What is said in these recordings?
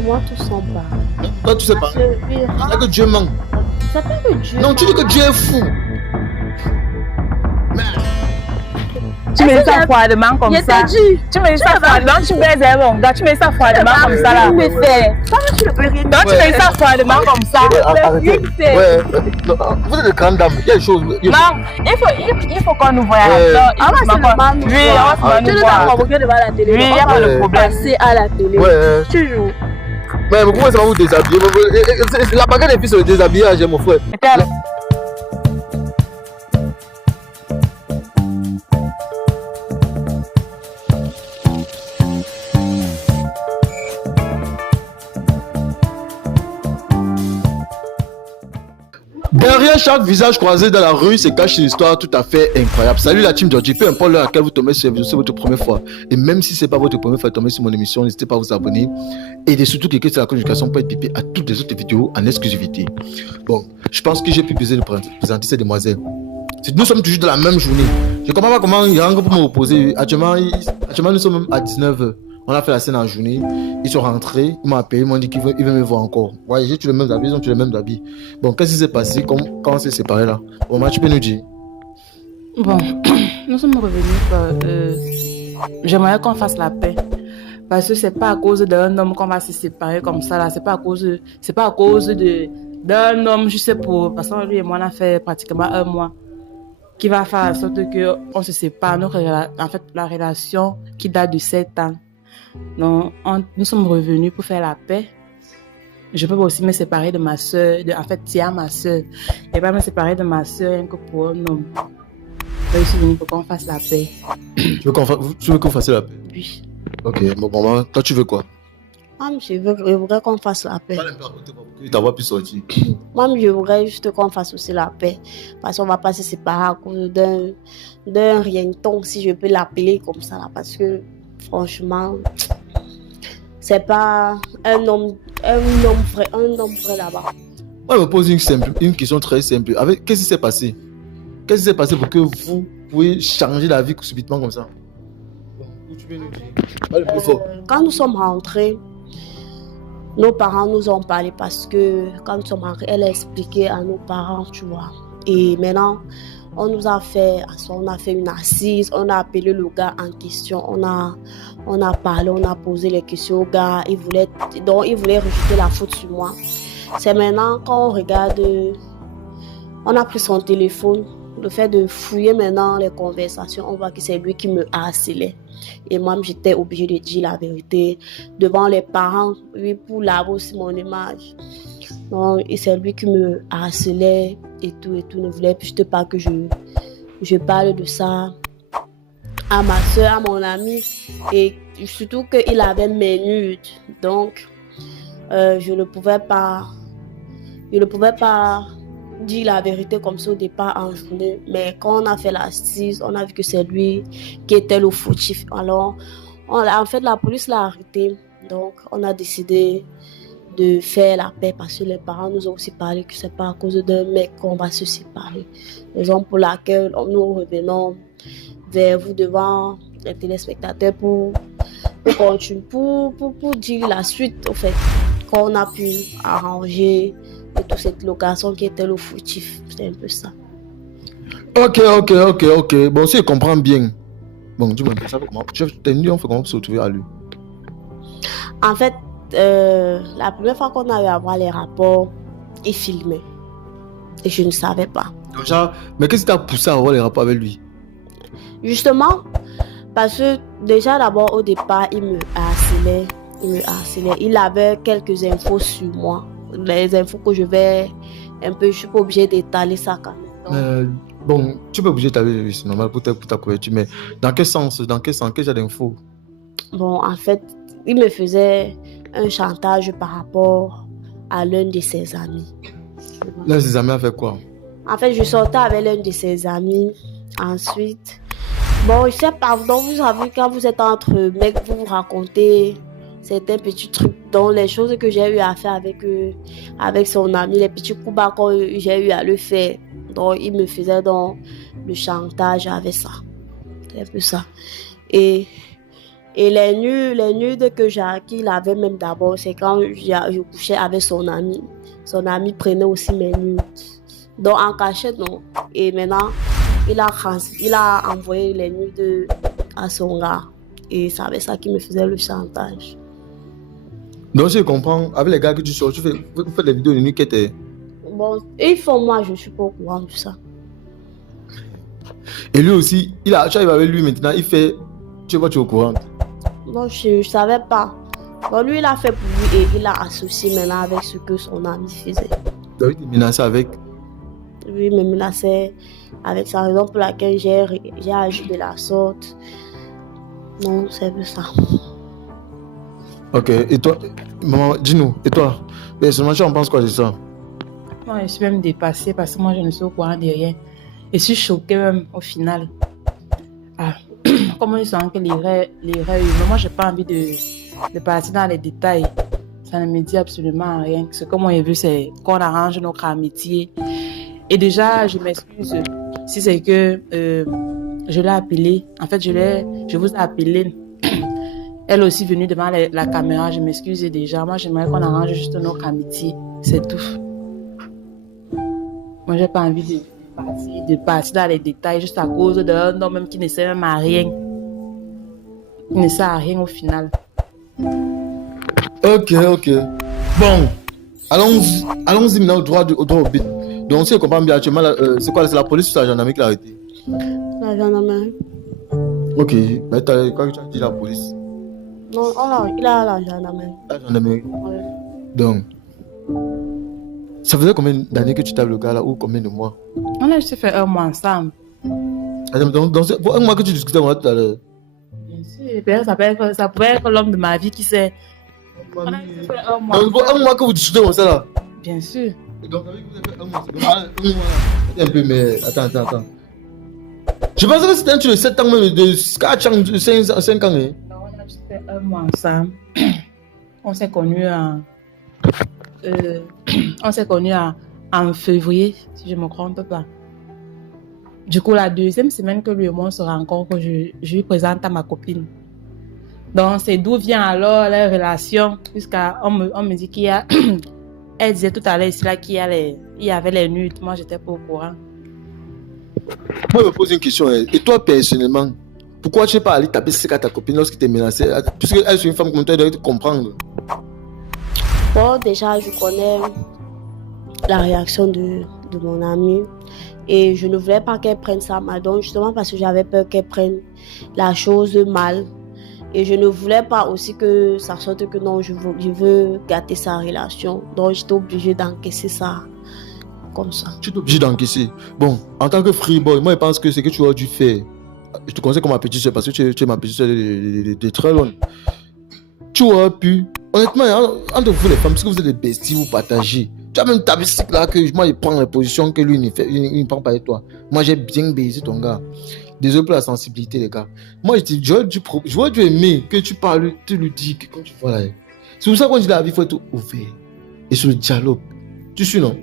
pour moi, tout sont pareils. Toi, tu sais pas. Parce que, oui, C'est que Dieu ment. c'est pas que Dieu. Non, tu dis que Dieu est fou. Tu mets ça froidement comme ça. Tu mets ça froidement, tu baises mon gars, tu mets ça froidement comme ça là. Mais fais. Ça, tu ne peux rien Donc tu mets ça froidement comme ça. Arrêtez. Ouais. Non, vous êtes de grande dame. Il y a des choses. Non, il faut qu'on nous voie là-dedans. Ah, c'est normal. Oui, on va Tu nous ne voir. t'as convoqué devant la télé. Oui, il n'y a pas de problème. Passer à la télé. Ouais. Toujours. Mais pourquoi ça va vous déshabiller? La bagarre des filles sur le déshabillage, mon frère. Derrière chaque visage croisé dans la rue se cache une histoire tout à fait incroyable. Salut la team Georgie, peu importe l'heure à laquelle vous tombez sur c'est votre première fois. Et même si c'est pas votre première fois de tomber sur mon émission, n'hésitez pas à vous abonner. Et surtout cliquer sur la cloche de notification pour être pipé à toutes les autres vidéos en exclusivité. Bon, je pense que j'ai plus besoin de présenter ces demoiselles. Nous sommes toujours dans la même journée. Je comprends pas comment il rentre pour me reposer. Actuellement, nous sommes même à 19h. On a fait la scène en journée. Ils sont rentrés. Ils m'ont appelé. Ils m'ont dit qu'ils veulent me voir encore. Ouais, j'ai tous les mêmes habits. Ils ont tous les mêmes habits. Bon, qu'est-ce qui s'est passé? Quand on s'est séparés là? Bon, tu peux nous dire? Bon, nous sommes revenus. J'aimerais qu'on fasse la paix. Parce que c'est pas à cause d'un homme qu'on va se séparer comme ça là. C'est pas à cause d'un homme, je sais pour. Parce que lui et moi, on a fait pratiquement un mois. Qui va faire en sorte qu'on se sépare. En fait, la relation qui date de 7 ans. Donc, nous sommes revenus pour faire la paix. Je peux aussi me séparer de ma soeur. En fait, Tia, ma soeur. Et pas me séparer de ma soeur rien que pour un homme. Je suis venue pour qu'on fasse la paix. Tu veux qu'on fasse la paix? Oui. Ok, bon, toi tu veux quoi? Moi, je voudrais qu'on fasse la paix. T'as pu sortir. Moi, je voudrais juste qu'on fasse aussi la paix. Parce qu'on ne va pas se séparer à cause d'un rien-ton, si je peux l'appeler comme ça. Là, parce que, franchement, c'est pas un homme vrai là-bas. Moi, je me pose une question très simple. Qu'est-ce qui s'est passé? Qu'est-ce qui s'est passé pour que vous pouvez changer la vie subitement comme ça? Tu peux nous dire? Quand nous sommes rentrés, nos parents nous ont parlé parce que quand nous sommes rentrés, elle a expliqué à nos parents, tu vois. Et maintenant, on a fait une assise, on a appelé le gars en question, on a parlé, on a posé les questions au gars, il voulait rejeter la faute sur moi. C'est maintenant quand on regarde, on a pris son téléphone, le fait de fouiller maintenant les conversations, on voit que c'est lui qui me harcelait. Et moi, j'étais obligée de dire la vérité devant les parents, oui, pour laver aussi mon image. Donc, et c'est lui qui me harcelait et tout, ne voulait juste pas que je parle de ça à ma soeur, à mon ami. Et surtout qu'il avait mes nudes. Donc, je ne pouvais pas dire la vérité comme ça au départ en journée. Mais quand on a fait l'assise, on a vu que c'est lui qui était le fautif. Alors, en fait, la police l'a arrêté. Donc, on a décidé de faire la paix parce que les parents nous ont aussi parlé que c'est pas à cause d'un mec qu'on va se séparer. Raison pour laquelle nous revenons vers vous devant les téléspectateurs pour continuer, pour dire la suite, au fait, qu'on a pu arranger et toute cette location qui était le fautif. C'est un peu ça. Ok. Bon, si je comprends bien. Bon, tu me dis ça comment? Tu t'es dit, on fait comment pour se retrouver à lui? En fait, la première fois qu'on a eu à voir les rapports, il filmait. Et je ne savais pas. Déjà, mais qu'est-ce qui t'a poussé à avoir les rapports avec lui? Justement, parce que déjà d'abord au départ, il me harcelait. Il avait quelques infos sur moi. Les infos que je suis pas obligée d'étaler ça quand même. Bon, tu peux obligé d'étaler, c'est normal pour ta couverture, mais dans quel sens, quel genre d'infos? Bon, en fait, il me faisait un chantage par rapport à l'un de ses amis. L'un de ses amis a fait quoi? En fait, je sortais avec l'un de ses amis. Ensuite, bon, je sais pas, donc vous savez, quand vous êtes entre mecs, vous vous racontez certains petits trucs. Donc, les choses que j'ai eu à faire avec son ami, les petits coups bas que j'ai eu à le faire. Donc, il me faisait donc le chantage avec ça. C'est un peu ça. Et Et les nudes que qu'il avait même d'abord, c'est quand je couchais avec son ami. Son ami prenait aussi mes nudes. Donc en cachette, non. Et maintenant, il a envoyé les nudes à son gars. Et c'est avec ça qui me faisait le chantage. Donc, je comprends, avec les gars que tu sors, vous faites des vidéos de nuit qui étaient. Bon, et moi, je ne suis pas au courant de ça. Et lui aussi, tu arrives avec lui maintenant, il fait. Tu vois, tu es au courant. Non, je ne savais pas. Bon, lui, il a fait pour lui et il a associé maintenant avec ce que son ami faisait. Donc, il te menaçait avec. Lui, il me menaçait avec sa raison pour laquelle j'ai agi de la sorte. Non, c'est un peu ça. Ok, et toi, maman, dis-nous, et toi, personnellement, tu en penses quoi de ça? Moi, je suis même dépassée parce que moi, je ne suis au courant de rien. Je suis choquée même au final. Ah, comment ils sont que les rêves humains. Moi, je n'ai pas envie de partir dans les détails. Ça ne me dit absolument rien. Ce que moi, j'ai vu, c'est qu'on arrange notre amitié. Et déjà, je m'excuse si c'est que je l'ai appelée. En fait, je vous ai appelé. Elle est aussi venue devant la caméra. Je m'excuse déjà. Moi, j'aimerais qu'on arrange juste notre amitié. C'est tout. Moi, j'ai pas envie de partir dans les détails juste à cause d'un homme même qui ne sert même à rien. Qui ne sert à rien au final. Ok. Bon, allons-y maintenant au droit au but. Donc, si je comprends bien, actuellement, c'est quoi? C'est la police ou c'est la gendarmerie qui l'a arrêté? La gendarmerie. Ok, mais quoi que tu as dit la police? Non, il a la gendarmerie. La gendarmerie. Ouais. Donc, ça faisait combien d'années que tu tapes le gars là ou combien de mois? On a juste fait un mois ensemble. Donc, c'est pour un mois que tu discutais avec moi tout à l'heure. Bien sûr, ça pouvait être l'homme de ma vie qui sait. On a juste fait un mois. Donc, un mois que vous discutez comme ça là? Bien sûr. Donc, vous avez fait un mois. Un peu, mais attends. Je pensais que c'était un truc de 7 ans, même de 4 ans, de 5 ans. Hein? Non, on a juste fait un mois ensemble. On s'est connus en février, si je ne me trompe pas. Du coup, la deuxième semaine que lui et moi on se rencontre, je lui présente à ma copine. Donc, c'est d'où vient alors la relation, puisqu'on me dit qu'il y a... Elle disait tout à l'heure ici là qu'il y avait les nudes. Moi, j'étais pas au courant. Moi, je me pose une question. Hein. Et toi, personnellement, pourquoi tu n'es pas allé taper ce qu'à ta copine lorsqu'il t'est menacé? Puisqu'elle est une femme comme toi, elle doit te comprendre. Bon, déjà, je connais la réaction de mon amie. Et je ne voulais pas qu'elle prenne ça mal. Donc, justement, parce que j'avais peur qu'elle prenne la chose mal. Et je ne voulais pas aussi que ça sorte que non, je veux gâter sa relation. Donc, j'étais obligée d'encaisser ça comme ça. Tu es obligé d'encaisser. Bon, en tant que free boy, moi, je pense que c'est que tu aurais dû faire. Je te conseille comme ma petite soeur, parce que tu es ma petite soeur de très loin. Tu aurais pu, honnêtement, entre vous les femmes, parce que vous êtes des besties, vous partagez. Tu as même tapé ce là que moi, il prend les positions que lui, il ne prend pas avec toi. Moi, j'ai bien baisé ton gars. Désolé pour la sensibilité, les gars. Moi, j'aurais dû aimer que tu parles, tu lui dis que quand tu vois là. C'est pour ça qu'on dit la vie, il faut être ouvert. Et sur le dialogue. Tu suis, non?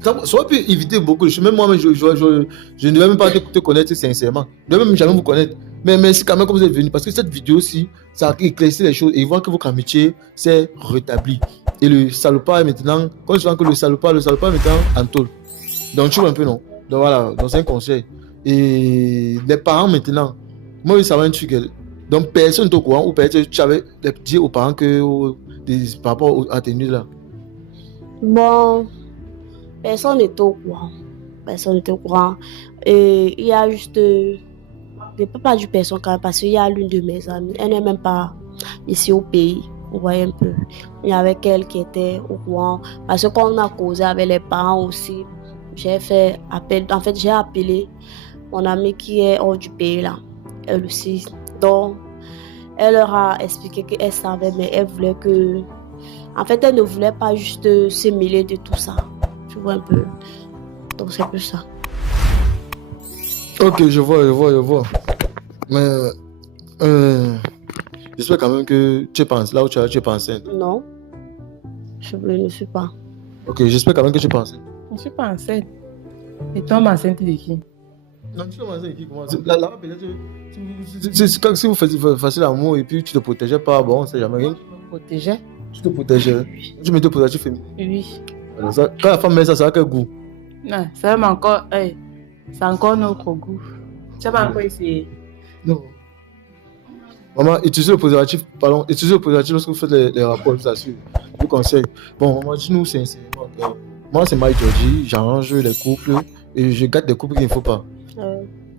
Ça aurait pu éviter beaucoup de choses. Même moi, je ne devais même pas te connaître sincèrement. Je ne devais même jamais vous connaître. Mais merci quand même que vous êtes venu. Parce que cette vidéo-ci, ça a éclairci les choses. Et ils voient que votre amitié s'est rétablie. Et le salopard est maintenant, quand tu vois que le salopard est maintenant en tôle. Donc tu vois un peu, non? Donc voilà, donc c'est un conseil. Et les parents maintenant, moi, je savais un truc. Donc personne n'est au courant. Ou peut-être tu avais dit aux parents que par rapport à tes nuits là. Bon. Personne n'était au courant. Et il y a juste... je ne peux pas dire personne quand même parce qu'il y a l'une de mes amies. Elle n'est même pas ici au pays. Vous voyez un peu. Il y avait elle qui était au courant. Parce que quand on a causé avec les parents aussi, j'ai fait appel. En fait, j'ai appelé mon amie qui est hors du pays là. Elle aussi. Donc, elle leur a expliqué qu'elle savait, mais elle voulait que... En fait, elle ne voulait pas juste se mêler de tout ça. Tu vois un peu. Donc c'est un peu ça. Ok, je vois. Mais j'espère quand même que tu penses là où tu es pas enceinte. Non, je ne suis pas. Ok, j'espère quand même que tu es pas enceinte. Je ne suis pas enceinte. Et toi, enceinte de qui? Non, tu commences avec qui commence. Là, peut-être, si vous faisiez l'amour et puis tu te protégeais pas, bon, on sait jamais rien. Protéger? Tu te protégeais. Tu mettais au préservatif féminin. Oui. Alors, ça, quand la femme met ça, ça a quel goût? Non, c'est même encore, c'est encore notre goût. Tu sais pas encore essayé. Non. Maman, utilisez le préservatif, lorsque vous faites les rapports, je vous assure. Je vous conseille. Bon, maman, dis-nous sincèrement. Moi, c'est Mike Georgie, j'arrange les couples et je gâte des couples qu'il ne faut pas.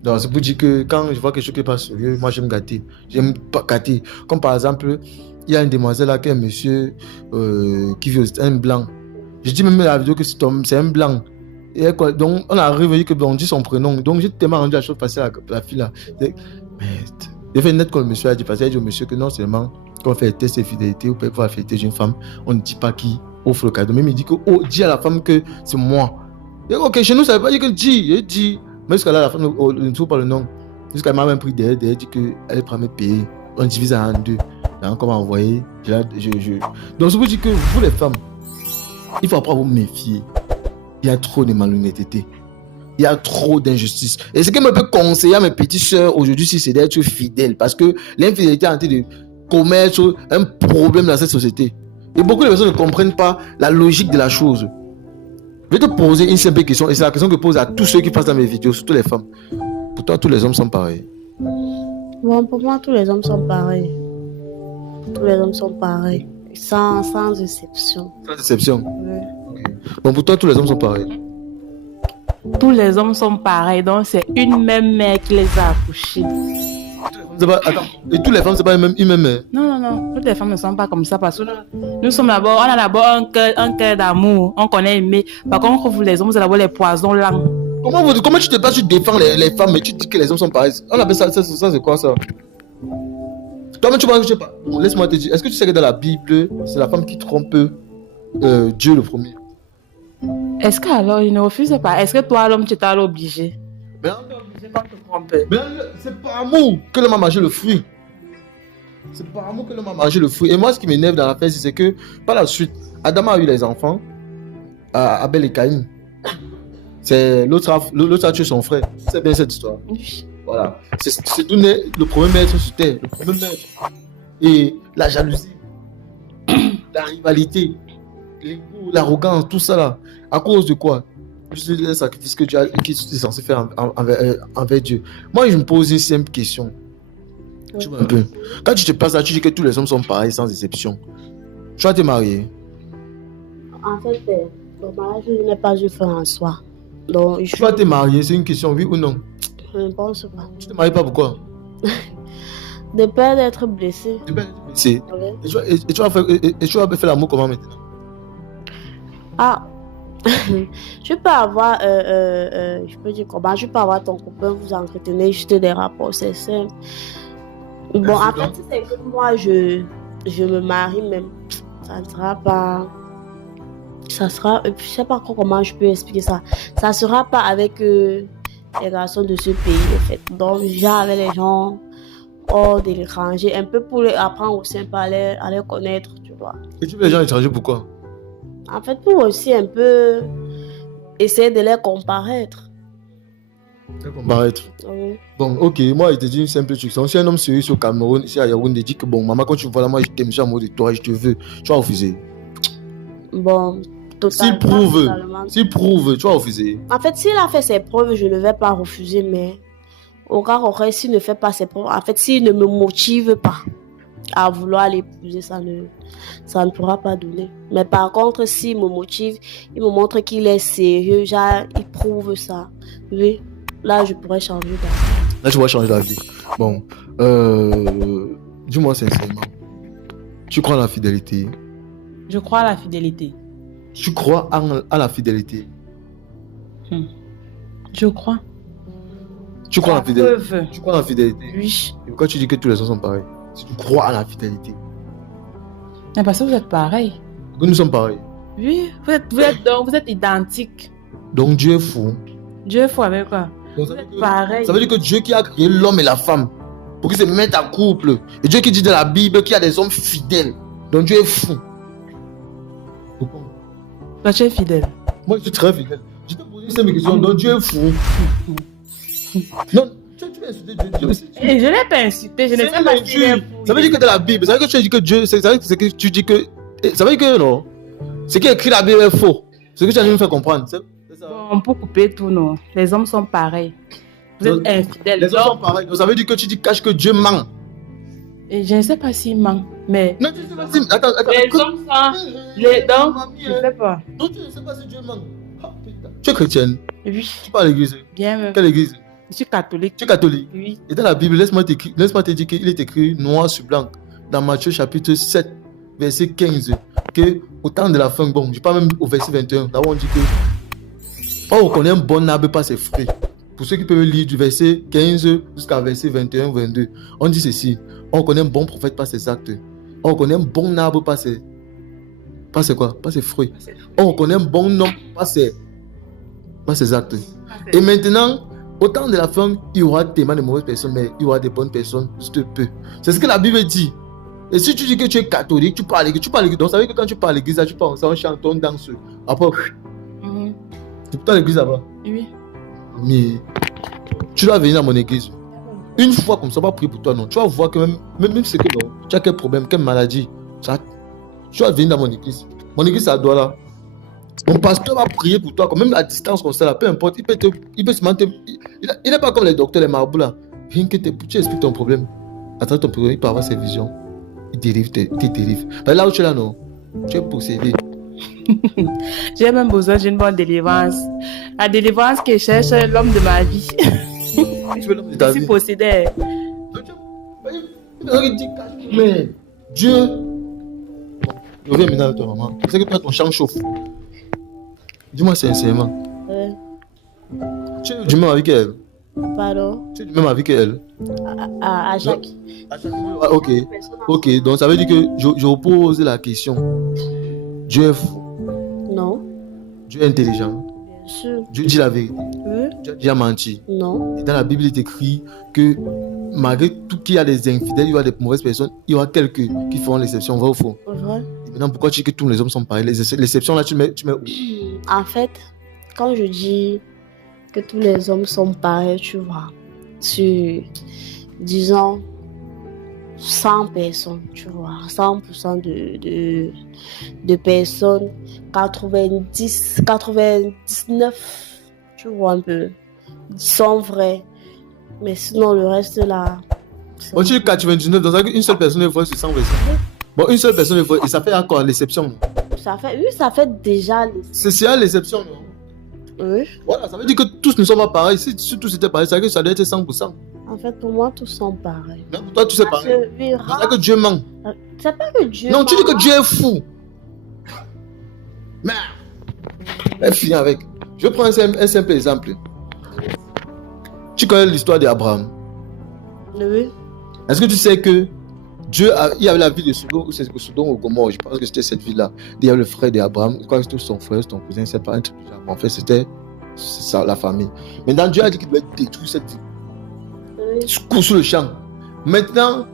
Donc, c'est pour dire que quand je vois quelque chose qui n'est pas sérieux, moi, j'aime gâter. J'aime pas gâter. Comme par exemple, il y a une demoiselle là qui est un monsieur qui vit un blanc. Je dis même dans la vidéo que c'est un blanc. Et donc, on arrive et on dit son prénom. Donc, j'ai tellement rendu la chose facile à la fille là. Mais j'ai fait net comme le monsieur a dit, parce qu'il a dit au monsieur que non seulement quand on fait le test de fidélité ou pour la fidélité d'une femme, on ne dit pas qui offre le cadeau. Même il dit que, dis à la femme que c'est moi. Et ok, chez nous, ça ne veut pas dire que dis. Mais jusqu'à là, la femme ne trouve pas le nom. Jusqu'à m'a même pris derrière, dit qu'elle est prête à me payer. On divise en deux. Là, on va envoyer. Donc, c'est pour dire que vous, les femmes, il faut apprendre à vous méfier. Il y a trop de malhonnêteté. Il y a trop d'injustice. Et ce que je peux conseiller à mes petites sœurs aujourd'hui, c'est d'être fidèle. Parce que l'infidélité est en train de commettre un problème dans cette société. Et beaucoup de personnes ne comprennent pas la logique de la chose. Je vais te poser une simple question. Et c'est la question que je pose à tous ceux qui passent dans mes vidéos, surtout les femmes. Pour toi, tous les hommes sont pareils. Bon, pour moi, tous les hommes sont pareils. Tous les hommes sont pareils. Sans exception. Sans exception. Oui. Okay. Bon, pour toi, tous les hommes sont pareils. Tous les hommes sont pareils, donc c'est une même mère qui les a accouchés. Attends, et toutes les femmes, c'est pas une même mère? Non, toutes les femmes ne sont pas comme ça parce que nous sommes d'abord, on a d'abord un cœur d'amour, on connaît aimer. Par contre, vous les hommes, vous allez avoir les poisons lents. Comment tu te passes, tu défends les femmes, mais tu dis que les hommes sont pareils? On appelle ça c'est quoi ça? Toi-même, tu penses que je sais pas. Bon, laisse-moi te dire, est-ce que tu sais que dans la Bible, c'est la femme qui trompe Dieu le premier? Est-ce qu'alors il ne refuse pas? Est-ce que toi, l'homme, tu t'es obligé? Mais c'est par amour que l'homme a mangé le fruit. C'est par amour que l'homme a mangé le fruit. Et moi, ce qui m'énerve dans la fête, c'est que par la suite, Adam a eu les enfants, Abel et Caïn. C'est l'autre a tué son frère. C'est bien cette histoire. Oui. Voilà. C'est donné le premier maître sur terre. Le premier maître. Et la jalousie, la rivalité, l'ego, l'arrogance, tout ça là. À cause de quoi? C'est le sacrifice que Dieu qui est censé faire envers Dieu. Moi, je me pose une simple question. Tu vois un peu. Quand tu te passes là, tu dis que tous les hommes sont pareils sans exception. Tu vas te marier. En fait, le mariage n'est pas un fait en soi. Donc, tu vas te marier, c'est une question, oui ou non? Je ne pense pas. Tu te maries pas pourquoi? De peur d'être blessé. De peur d'être blessé. Okay. Et tu vas faire l'amour comment maintenant? Ah. Je peux avoir, je peux dire comment, je peux avoir ton copain, vous entretenez juste des rapports, c'est simple. Bon, en fait, si c'est que moi, je me marie même, ça ne sera pas, ça sera, je sais pas comment je peux expliquer ça, ça sera pas avec les garçons de ce pays, en fait. Donc, déjà avec les gens hors de l'étranger, un peu pour les apprendre aussi un peu à les connaître, tu vois. Et tu veux les gens étrangers pourquoi? En fait, pour aussi un peu essayer de les comparaître. Oui. Bon, ok, moi, je te dis une simple truc. Si un homme sérieux au Cameroun, ici à Yaoundé, dit que bon, maman, quand tu me vois là, moi, je t'aime, je suis amoureux de toi, je te veux, tu vas refuser. Bon, totalement. S'il prouve, tu vas refuser. En fait, s'il a fait ses preuves, je ne vais pas refuser, mais au cas où s'il ne fait pas ses preuves, en fait, s'il ne me motive pas à vouloir l'épouser, ça ne pourra pas donner. Mais par contre, s'il me motive, il me montre qu'il est sérieux, genre, il prouve ça. Oui, là, je pourrais changer d'avis. Là, tu pourrais changer d'avis. Bon, dis-moi sincèrement, tu crois à la fidélité? Je crois à la fidélité. Tu crois à la fidélité? Je crois. Tu crois à la fidélité? Tu crois à la fidélité? Oui. Et pourquoi tu dis que tous les hommes sont pareils? Si tu crois à la fidélité. Mais parce que vous êtes pareils. Que nous sommes pareils. Oui, vous êtes identiques. Donc Dieu est fou. Dieu est fou avec quoi? Vous êtes pareils. Ça veut dire que Dieu qui a créé l'homme et la femme pour qu'ils se mettent en couple. Et Dieu qui dit dans la Bible qu'il y a des hommes fidèles. Donc Dieu est fou. Toi, tu es fidèle. Moi, je suis très fidèle. Je te pose une simple question. Donc Dieu est fou. Non, tu as insulté Dieu. Dieu aussi. Et je ne l'ai pas insulté, je ne sais C'est une pas injure. Ça veut dire que dans la Bible, ça veut dire que tu as dit que Dieu, ça veut dire que tu dis que. Ça veut dire que non. Ce qui est écrit dans la Bible est faux. Ce que tu as dû me faire comprendre. C'est ça. Bon, pour couper tout, non. Les hommes sont pareils. Vous êtes infidèles. Les hommes sont pareils. Donc ça veut dire que tu dis cache que Dieu ment. Et je ne sais pas s'il ment, mais Non, tu ne sais pas si. Attends. les hommes sont. Les dents, je ne sais pas. Donc tu ne sais pas si Dieu ment. Ah, putain. Tu es chrétienne. Oui, Tu parles à l'église. bien même. Quelle église? Je suis catholique. Tu es catholique. Oui. Et dans la Bible, laisse-moi te dire qu'il est écrit noir sur blanc dans Matthieu chapitre 7, verset 15, que au temps de la fin, bon, je parle même au verset 21, là où on dit que on reconnaît un bon arbre par ses fruits. Pour ceux qui peuvent lire du verset 15 jusqu'à verset 21, 22, on dit ceci: on reconnaît un bon prophète par ses actes. On reconnaît un bon arbre par ses quoi? Par ses fruits. On reconnaît un bon homme par ses actes. Et maintenant, au temps de la fin, il y aura tellement de mauvaises personnes, mais il y aura des bonnes personnes, juste peu. C'est ce que la Bible dit. Et si tu dis que tu es catholique, tu parles à l'église. Donc ça veut dire que quand tu parles à l'église, là, tu parles en chant, on danse. Après, tu peux à l'église là-bas. Oui. Mais tu dois venir à mon église. Une fois comme ça, on va prier pour toi, non. Tu vas voir que même si c'est que non, tu as quel problème, quelle maladie, ça, tu vas venir dans mon église. Mon église, ça doit là. Mon pasteur va prier pour toi, même à distance comme ça, là, peu importe, il peut se mentir. Il n'est pas comme les docteurs, les marabouts là. Rien que tu expliques ton problème. Attends ton problème, il peut avoir ses visions. Il dérive, tu dérives. Mais là où tu es là, non, tu es possédé. J'ai même besoin d'une bonne délivrance. La délivrance que cherche l'homme de ma vie. Tu veux l'homme de ta Je suis vie. possédé. Mais Dieu. Je reviens maintenant avec toi, maman. Je sais que toi, ton champ chauffe. Dis-moi sincèrement. Tu es du même avec elle. Pardon? Tu es du même avec elle. À chaque. Ok. Donc ça veut dire que je repose la question. Dieu est fou. Non. Dieu est intelligent. Bien sûr. Dieu dit la vérité. Oui. Dieu a menti. Non. Et dans la Bible, il est écrit que malgré tout qu'il y a des infidèles, il y aura des mauvaises personnes, il y aura quelques qui feront l'exception. Vrai ou faux? Vrai. Et maintenant, pourquoi tu dis que tous les hommes sont pareils? L'exception là, tu mets où? En fait, quand je dis que tous les hommes sont pareils, tu vois, sur, disons, 100 personnes, tu vois, 100% de personnes, 90, 99, tu vois un peu, sont vrais. Mais sinon, le reste là. Bon, tu dis 99, dans une seule personne est vraie sur 100 personnes. Bon, une seule personne est vraie, et ça fait encore l'exception. Ça fait déjà. C'est l'exception, non? Oui. Voilà, ça veut dire que tous ne sont pas pareils. Si tous étaient pareils, ça veut dire que ça doit être 100%. En fait, pour moi, tous sont pareils. Mais pour toi, tu sais pareil. Oui, C'est que Dieu ment. c'est pas que Dieu. Non, tu dis que Dieu est fou. Mais, elle finit avec. Je prends un simple exemple. Tu connais l'histoire d'Abraham. Oui. Est-ce que tu sais que Dieu, il y avait la ville de Sodome ou Gomorrhe, je pense que c'était cette ville-là. Il y avait le frère d'Abraham, je crois que c'était son frère, son cousin, c'est pas un truc. En fait, c'était ça, la famille. Maintenant, Dieu a dit qu'il devait détruire cette ville. Oui. Sous le champ. Maintenant,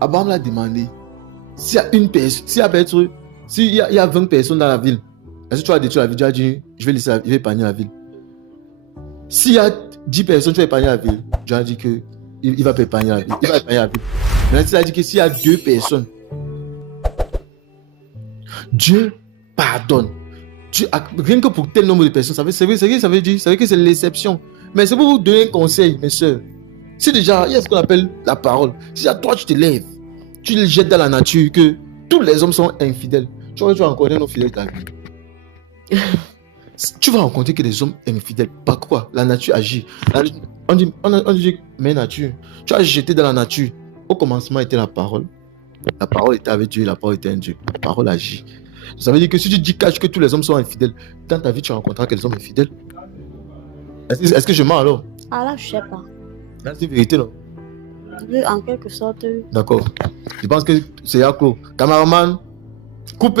Abraham l'a demandé s'il y a une personne, s'il y a 20 personnes dans la ville, est-ce que tu vas détruire la ville? Dieu a dit, je vais épargner la ville. S'il y a 10 personnes, tu vas épargner la ville. Dieu a dit que il va pas épargner la ville. Il va épargner la ville. Maintenant, il a dit que s'il y a 2 personnes, Dieu pardonne. Rien que pour tel nombre de personnes, ça veut dire que c'est l'exception. Mais c'est pour vous donner un conseil, mes soeurs. Si déjà, il y a ce qu'on appelle la parole. Si à toi, tu te lèves, tu le jettes dans la nature, que tous les hommes sont infidèles, tu vas rencontrer nos fidèles dans la vie. Tu vas rencontrer que des hommes infidèles. Par quoi? La nature agit. On dit, mais nature. Tu as jeté dans la nature. Au commencement était la parole. La parole était avec Dieu, la parole était un Dieu. La parole agit. Ça veut dire que si tu dis que tous les hommes sont infidèles, dans ta vie, tu rencontreras que les hommes infidèles. Est-ce que je mens alors? Ah là, je sais pas. Là, c'est vérité, non? Oui, en quelque sorte. D'accord. Je pense que c'est Yako. Cameraman, coupe.